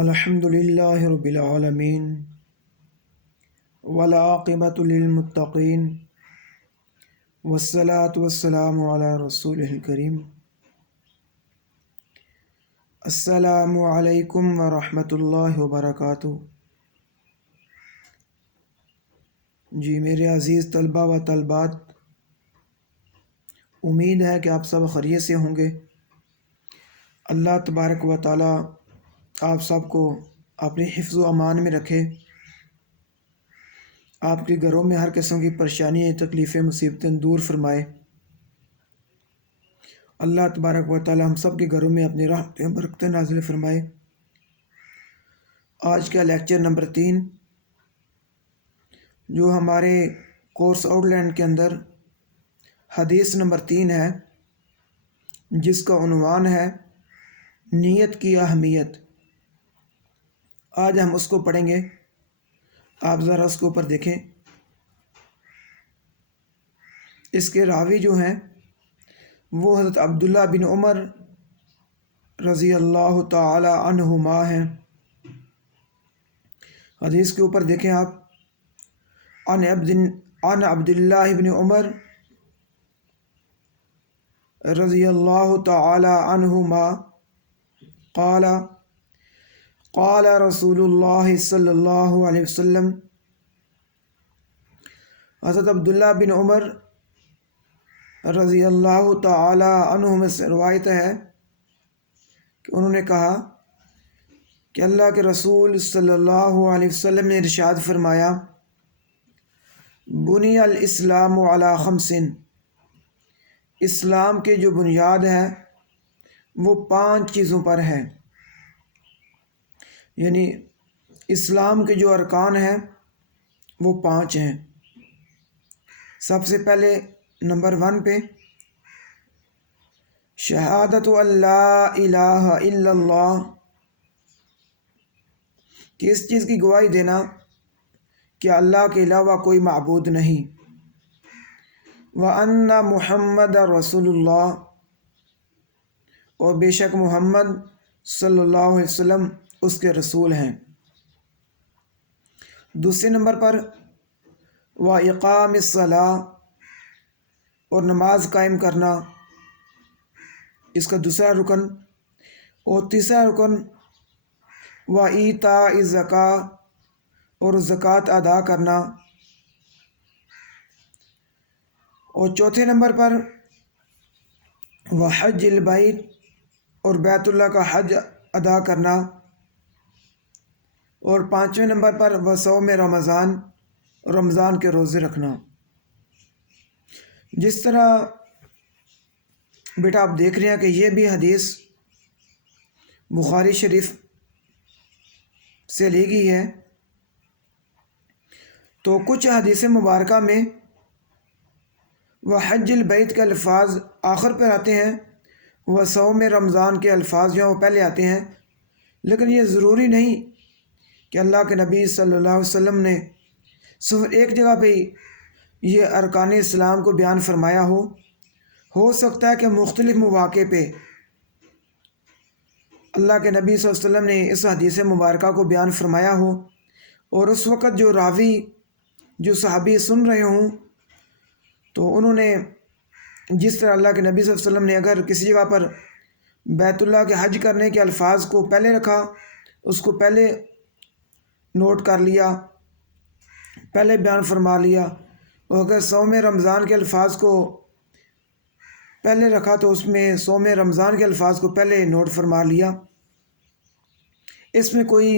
الحمد للہ رب العالمین والعاقبۃ للمتقین والصلاة والسلام علی رسول الکریم۔ السلام علیکم ورحمۃ اللہ وبرکاتہ۔ جی میرے عزیز طلبہ و طالبات، امید ہے کہ آپ سب خیریت سے ہوں گے۔ اللہ تبارک و تعالی آپ سب کو اپنے حفظ و امان میں رکھے، آپ کے گھروں میں ہر قسم کی پریشانیاں، تکلیفیں، مصیبتیں دور فرمائے۔ اللہ تبارک و تعالی ہم سب کے گھروں میں اپنی رحمتیں برکتیں نازل فرمائے۔ آج کا لیکچر نمبر 3 جو ہمارے کورس آؤٹ لائن کے اندر حدیث نمبر 3 ہے، جس کا عنوان ہے نیت کی اہمیت۔ آج ہم اس کو پڑھیں گے۔ آپ ذرا اس کے اوپر دیکھیں۔ اس کے راوی جو ہیں وہ حضرت عبداللہ بن عمر رضی اللہ تعالی عنہما ہیں۔ حدیث کے اوپر دیکھیں آپ، عن عبداللہ بن عمر رضی اللہ تعالی عنہما قال قال رسول اللہ صلی اللہ علیہ وسلم۔ حضرت عبداللہ بن عمر رضی اللہ تعالی عنہما سے روایت ہے کہ انہوں نے کہا کہ اللہ کے رسول صلی اللہ علیہ وسلم نے ارشاد فرمایا، بنی الاسلام علی خمس، اسلام کے جو بنیاد ہے وہ 5 چیزوں پر ہے، یعنی اسلام کے جو ارکان ہیں وہ 5 ہیں۔ سب سے پہلے نمبر 1 پہ شہادت اللہ الہ الا اللہ، کہ اس چیز کی گواہی دینا کہ اللہ کے علاوہ کوئی معبود نہیں، وَأَنَّ محمد رسول اللہ، اور بے شک محمد صلی اللہ علیہ وسلم اس کے رسول ہیں۔ دوسرے نمبر پر وَإِقَامِ الصَّلَاةِ، اور نماز قائم کرنا، اس کا دوسرا رکن۔ اور تیسرا رکن وَإِيتَاءِ الزَّكَاةِ، اور زکوٰۃ ادا کرنا۔ اور چوتھے نمبر پر وحج البیت، اور بیت اللہ کا حج ادا کرنا۔ اور 5ویں نمبر پر وصوم رمضان، رمضان کے روزے رکھنا۔ جس طرح بیٹا آپ دیکھ رہے ہیں کہ یہ بھی حدیث بخاری شریف سے لی گئی ہے، تو کچھ حدیث مبارکہ میں وحج البیت کے الفاظ آخر پر آتے ہیں، وصوم رمضان کے الفاظ جو ہیں وہ پہلے آتے ہیں، لیکن یہ ضروری نہیں کہ اللہ کے نبی صلی اللہ علیہ وسلم نے صرف ایک جگہ پہ یہ ارکان اسلام کو بیان فرمایا ہو سکتا ہے کہ مختلف مواقع پہ اللہ کے نبی صلی اللہ علیہ وسلم نے اس حدیث مبارکہ کو بیان فرمایا ہو، اور اس وقت جو راوی، جو صحابی سن رہے ہوں، تو انہوں نے جس طرح اللہ کے نبی صلی اللہ علیہ وسلم نے اگر کسی جگہ پر بیت اللہ کے حج کرنے کے الفاظ کو پہلے رکھا، اس کو پہلے نوٹ کر لیا، پہلے بیان فرما لیا، اور اگر صوم رمضان کے الفاظ کو پہلے رکھا تو اس میں صوم رمضان کے الفاظ کو پہلے نوٹ فرما لیا۔ اس میں کوئی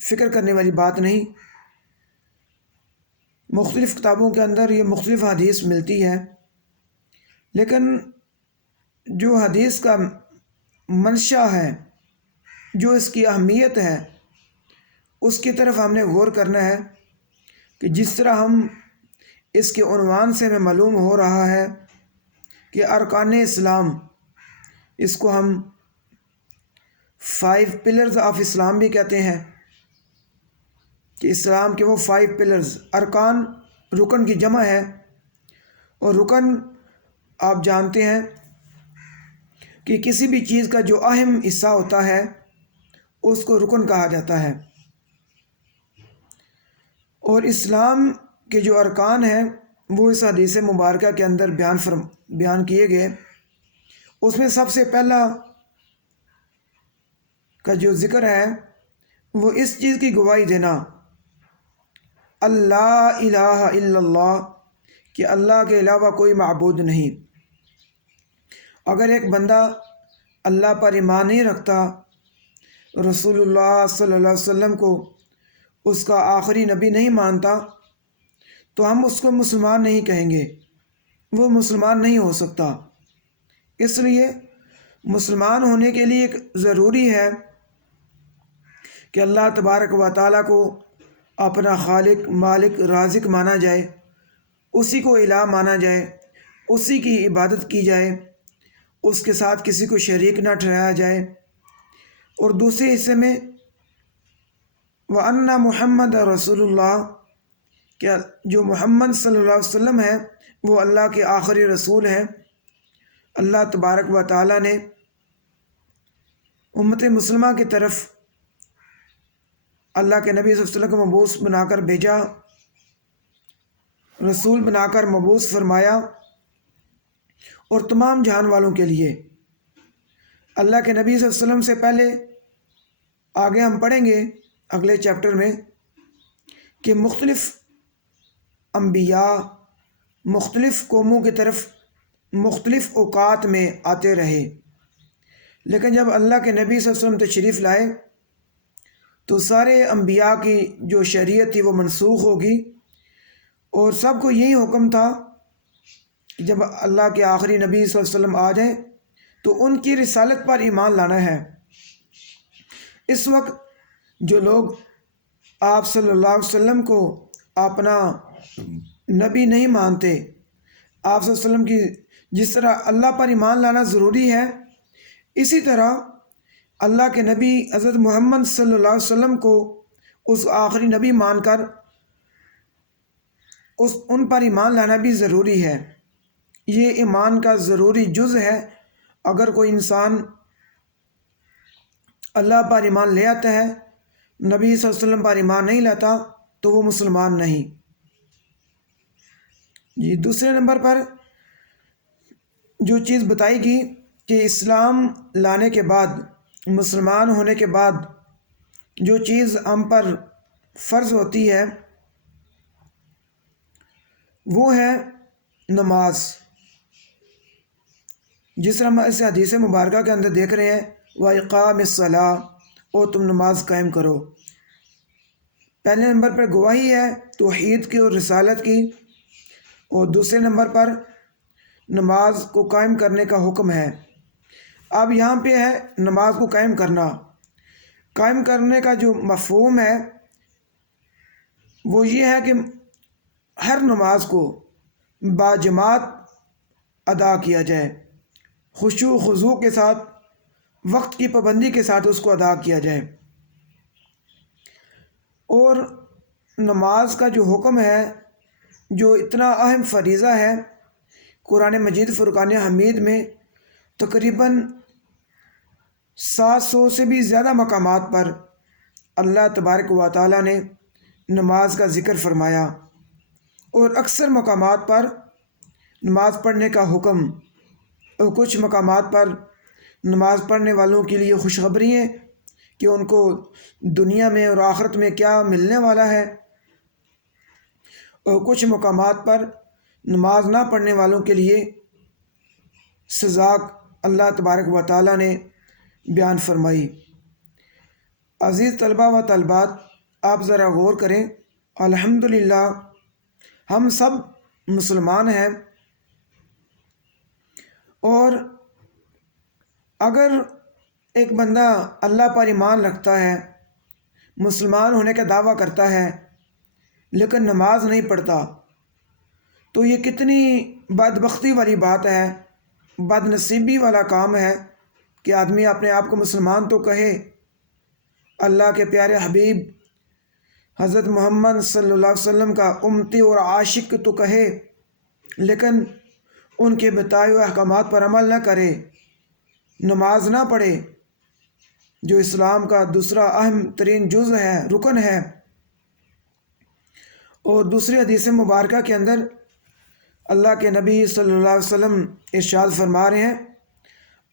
فکر کرنے والی بات نہیں۔ مختلف کتابوں کے اندر یہ مختلف حدیث ملتی ہے، لیکن جو حدیث کا منشا ہے، جو اس کی اہمیت ہے، اس کی طرف ہم نے غور کرنا ہے کہ جس طرح ہم اس کے عنوان سے ہمیں معلوم ہو رہا ہے کہ ارکان اسلام، اس کو ہم 5 پلرز آف اسلام بھی کہتے ہیں، کہ اسلام کے وہ 5 پلرز، ارکان رکن کی جمع ہے، اور رکن آپ جانتے ہیں کہ کسی بھی چیز کا جو اہم حصہ ہوتا ہے اس کو رکن کہا جاتا ہے۔ اور اسلام کے جو ارکان ہیں وہ اس حدیث مبارکہ کے اندر بیان کیے گئے۔ اس میں سب سے پہلا کا جو ذکر ہے وہ اس چیز کی گواہی دینا، اللہ الہ الا اللہ، کہ اللہ کے علاوہ کوئی معبود نہیں۔ اگر ایک بندہ اللہ پر ایمان نہیں رکھتا، رسول اللہ صلی اللہ علیہ وسلم کو اس کا آخری نبی نہیں مانتا، تو ہم اس کو مسلمان نہیں کہیں گے، وہ مسلمان نہیں ہو سکتا۔ اس لیے مسلمان ہونے کے لیے ایک ضروری ہے کہ اللہ تبارک و تعالیٰ کو اپنا خالق، مالک، رازق مانا جائے، اسی کو الہ مانا جائے، اسی کی عبادت کی جائے، اس کے ساتھ کسی کو شریک نہ ٹھہرایا جائے۔ اور دوسرے حصے میں وَأَنَّ مُحَمَّدَ رسول اللہ، کہ جو محمد صلی اللہ علیہ وسلم ہے وہ اللہ کے آخری رسول ہیں۔ اللہ تبارک و تعالیٰ نے امت مسلمہ کی طرف اللہ کے نبی صلی اللہ علیہ وسلم کو مبعوث بنا کر بھیجا، رسول بنا کر مبعوث فرمایا، اور تمام جہان والوں کے لیے۔ اللہ کے نبی صلی اللہ علیہ وسلم سے پہلے آگے ہم پڑھیں گے اگلے چیپٹر میں کہ مختلف انبیاء مختلف قوموں کی طرف مختلف اوقات میں آتے رہے، لیکن جب اللہ کے نبی صلی اللہ علیہ وسلم تشریف لائے تو سارے انبیاء کی جو شریعت تھی وہ منسوخ ہوگی، اور سب کو یہی حکم تھا کہ جب اللہ کے آخری نبی صلی اللہ علیہ وسلم آ جائیں تو ان کی رسالت پر ایمان لانا ہے۔ اس وقت جو لوگ آپ صلی اللہ علیہ وسلم کو اپنا نبی نہیں مانتے، آپ صلی اللہ علیہ وسلم کی جس طرح اللہ پر ایمان لانا ضروری ہے، اسی طرح اللہ کے نبی حضرت محمد صلی اللہ علیہ وسلم کو اس آخری نبی مان کر ان پر ایمان لانا بھی ضروری ہے۔ یہ ایمان کا ضروری جز ہے۔ اگر کوئی انسان اللہ پر ایمان لے آتا ہے، نبی صلی اللہ علیہ وسلم پر ایمان نہیں لاتا، تو وہ مسلمان نہیں۔ جی، دوسرے نمبر پر جو چیز بتائی گئی کہ اسلام لانے کے بعد، مسلمان ہونے کے بعد جو چیز ہم پر فرض ہوتی ہے وہ ہے نماز۔ جس طرح ہم اس حدیث مبارکہ کے اندر دیکھ رہے ہیں وَإِقَامِ الصَّلَاةِ، اور تم نماز قائم کرو۔ پہلے نمبر پر گواہی ہے توحید کی اور رسالت کی، اور دوسرے نمبر پر نماز کو قائم کرنے کا حکم ہے۔ اب یہاں پہ ہے نماز کو قائم کرنا۔ قائم کرنے کا جو مفہوم ہے وہ یہ ہے کہ ہر نماز کو باجماعت ادا کیا جائے، خشوع و خضوع کے ساتھ، وقت کی پابندی کے ساتھ اس کو ادا کیا جائے۔ اور نماز کا جو حکم ہے، جو اتنا اہم فریضہ ہے، قرآن مجید فرقان حمید میں تقریباً 700 سے بھی زیادہ مقامات پر اللہ تبارک و تعالیٰ نے نماز کا ذکر فرمایا، اور اکثر مقامات پر نماز پڑھنے کا حکم، اور کچھ مقامات پر نماز پڑھنے والوں کے لیے خوشخبری ہے کہ ان کو دنیا میں اور آخرت میں کیا ملنے والا ہے، اور کچھ مقامات پر نماز نہ پڑھنے والوں کے لیے سزا اللہ تبارک و تعالیٰ نے بیان فرمائی۔ عزیز طلبہ و طالبات، آپ ذرا غور کریں، الحمدللہ ہم سب مسلمان ہیں، اور اگر ایک بندہ اللہ پر ایمان رکھتا ہے، مسلمان ہونے کا دعویٰ کرتا ہے، لیکن نماز نہیں پڑھتا، تو یہ کتنی بدبختی والی بات ہے، بد نصیبی والا کام ہے کہ آدمی اپنے آپ کو مسلمان تو کہے، اللہ کے پیارے حبیب حضرت محمد صلی اللہ علیہ وسلم کا امتی اور عاشق تو کہے، لیکن ان کے بتائے ہوئے احکامات پر عمل نہ کرے، نماز نہ پڑھے، جو اسلام کا دوسرا اہم ترین جزء ہے، رکن ہے۔ اور دوسری حدیث مبارکہ کے اندر اللہ کے نبی صلی اللہ علیہ وسلم ارشاد فرما رہے ہیں،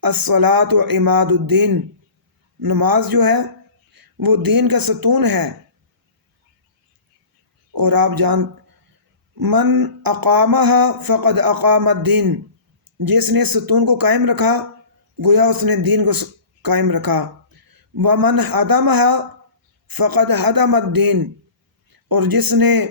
الصلاۃ عماد الدین، نماز جو ہے وہ دین کا ستون ہے۔ اور آپ من اقامہ فقد اقام الدین، جس نے ستون کو قائم رکھا گویا اس نے دین کو قائم رکھا۔ ومن ہدمہ فقد ہدم الدین، اور جس نے